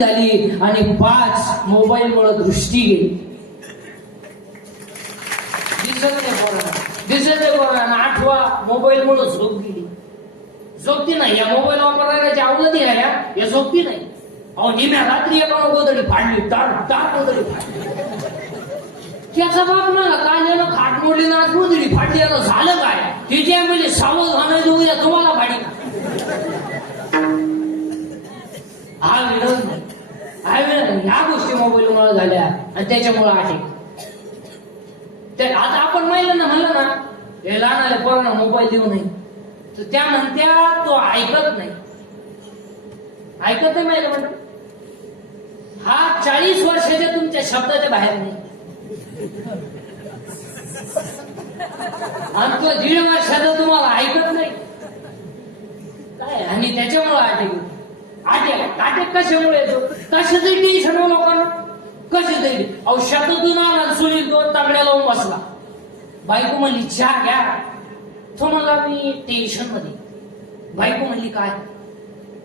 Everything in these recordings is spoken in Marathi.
झाली आणि पाच मोबाईल मुळे दृष्टी गेली. दिसत नाही पोरांना. दिसत नाही पोरांना. आठवा मोबाईल मुळे झोप गेली. झोपती नाही. या मोबाईल वापरणाऱ्याची अवगती आहे या झोपती नाही. अहो निम्या रात्री एका गोदडी फाडली. तार तार गोदडी फाडली. त्याचा बाप मला काल यानं खाट मोडली ना गोदडी फाडली. आता झालं काय? तिच्या म्हणजे सावध आणायचं उद्या तुम्हाला फाडी हा विरोध हा विरोध नाही. ह्या गोष्टी मोबाईल मुळे झाल्या आणि त्याच्यामुळे आहे. आता आपण महिलांना म्हणलं ना हे लहान आले पोरांना मोबाईल देऊ नये. तर त्या म्हणत्या तो ऐकत नाही. ऐकत नाही महिला म्हणतो हा चाळीस वर्षाच्या तुमच्या शब्दाच्या बाहेर नाही. आणि तो दीड वर्षाचा तुम्हाला ऐकत नाही. काय? आणि त्याच्यामुळे आठ अटॅक अटॅक कशामुळे येतो कशाचं टेन्शन हो लोकांना? कसे तरी? अहो शब्दातून आला सुनील दोन तांगड्या लावून बसला. बायको म्हणली चहा घ्या तो मला मी टेन्शनमध्ये. बायको म्हणली काय?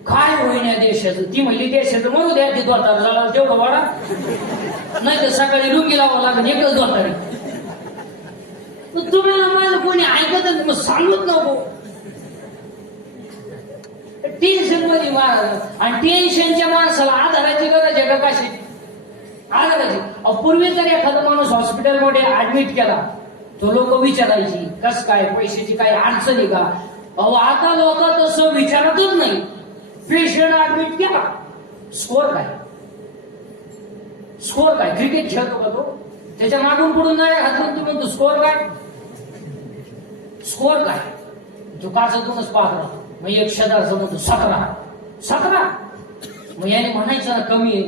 काय होईन या देशाचं? ती म्हणली देशाचं मरू द्या ती दोतार झाला तेवढं वाडा नाही तर सकाळी लुंगी लावावं लागेल एकच दोतारी. तुम्हाला माझं कोणी ऐकत मग सांगत नको. टेन्शनमध्ये आणि टेन्शनच्या माणसाला आधाराची गरज आहे का कशी? आधाराची. पूर्वी जर एखादा माणूस हॉस्पिटलमध्ये ऍडमिट केला तो लोक विचारायची कस काय? पैशाची काय अडचणी का? अहो आता लोक तसं विचारतच नाही. पेशंट ऍडमिट केला. स्कोर काय? स्कोर काय? क्रिकेट खेळतो का तो? त्याच्या मागून पुढून नाही हातून तू म्हणतो स्कोर काय? स्कोर काय? तो काचातूनच पाहत राहतो. मग एक शेजारचा म्हणतो सतरा सतरा मग याने म्हणायचं ना कमी आहे.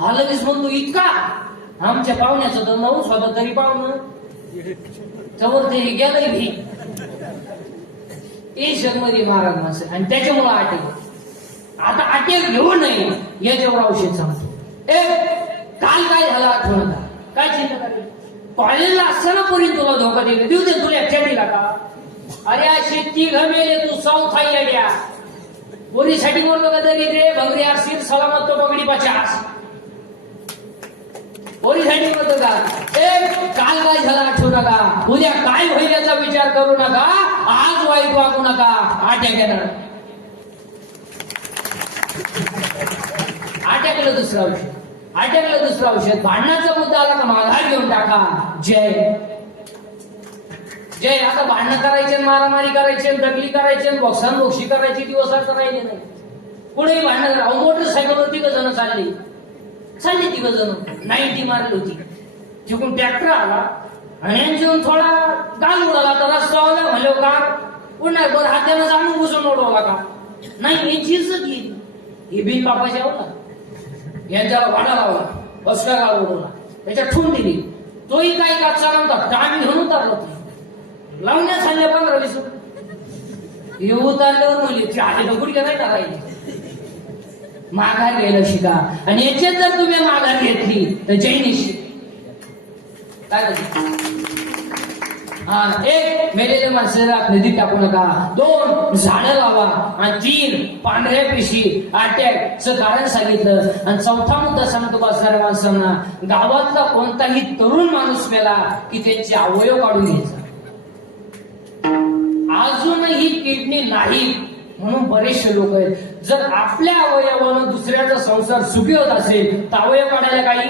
हा लगेच म्हणतो इतका. आमच्या पाहुण्याचं तर नऊ स्वतः तरी पाहुणं तवर तरी गेलंय भी टेन्शनमध्ये महाराज माणसं. आणि त्याच्यामुळं अटॅक आता अटॅक घेऊ नये याच्यावर औषध सांगतो. ए काल काय झालं आठवण? काय चिंता करेल कॉलेजला असताना पुरी तुला धोका दिला. देऊ दे तुला चढीला का अरे अशी तिघ मेले तू साऊथ येड्या पोरीसाठी बोलतो का तरी रे भंगरी आरसीर सलामत तो बगडी पचास. पोरीसाठी बोलतो का ए काल काय झालं आठवू नका उद्या काय होईल याचा विचार करू नका. आज वाईट वागू नका. आट्या घेणार आट्याकडे दुसरं औषध. आट्याकडे दुसरं औषध. भांडणाचा मुद्दा आला का? माघार घेऊन टाका. जय. जे आता भांडणं करायचे मारामारी करायचे दगली करायचे बॉक्सान बोक्षी करायची दिवस आता राहिले नाही. कुणी भांडण करा अहो, मोटरसायकलवर तिघ जण चालली. चालली तिघ जण. नाईन्टी मारली होती. तिकडून ट्रॅक्टर आला आणि यांच्याहून थोडा गाल उडाला तर रस्ता आला. म्हणलो का? उडणार बरं. हात्यानं जाणून घुसून उडवला का? नाही यांची इज्जत गेली. हे बिन बापाची आवला यांच्याला भाडा लावला. बसका गाव उडवला. त्याच्यात ठून दिली. तोही काही काचा नव्हता. टाळी घेऊन उतारला लावून सांगल्या पंधरा वीस रुपये हे उतारल्यावर म्हणली गुडघ्या नाही टाकायची? माघार घ्यायला शिका. आणि याच्यात जर तुम्ही माघार घेतली तर जैनिशी काय हा एक मेलेले माणसं नदीत टाकू नका. दोन झाडं लावा. आणि तीन पांढऱ्या पिशी अटॅकचं कारण सांगितलं. आणि चौथा मुद्दा सांगतो बसणाऱ्या माणसांना गावातला कोणताही तरुण माणूस मेला की त्यांचे अवयव काढून घ्यायचा. अजूनही किडनी नाही म्हणून बरेचसे लोक आहेत. जर आपल्या अवयवानं दुसऱ्याचा संसार सुखी होत असेल तर अवयव काढायला काही?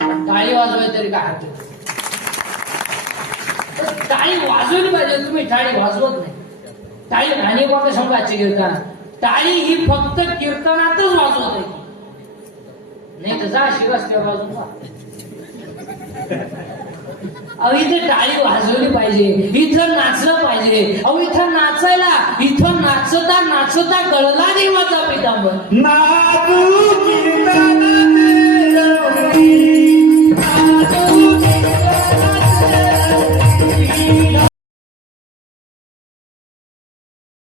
टाळी वाजवाय तरी काय हात टाळी वाजवली पाहिजे तुम्ही टाळी वाजवत नाही. टाळी आणि कोणत्या संघाची कीर्तन टाळी ही फक्त कीर्तनातच वाजवत आहे. नाही तर जा शिरस्त्यावर वाजवून वा. अहो इथे टाळी वाजवली पाहिजे. इथं नाचलं पाहिजे. अहो इथं नाचायला इथं नाचता नाचता कळला देवाचा पितांबर. नाचू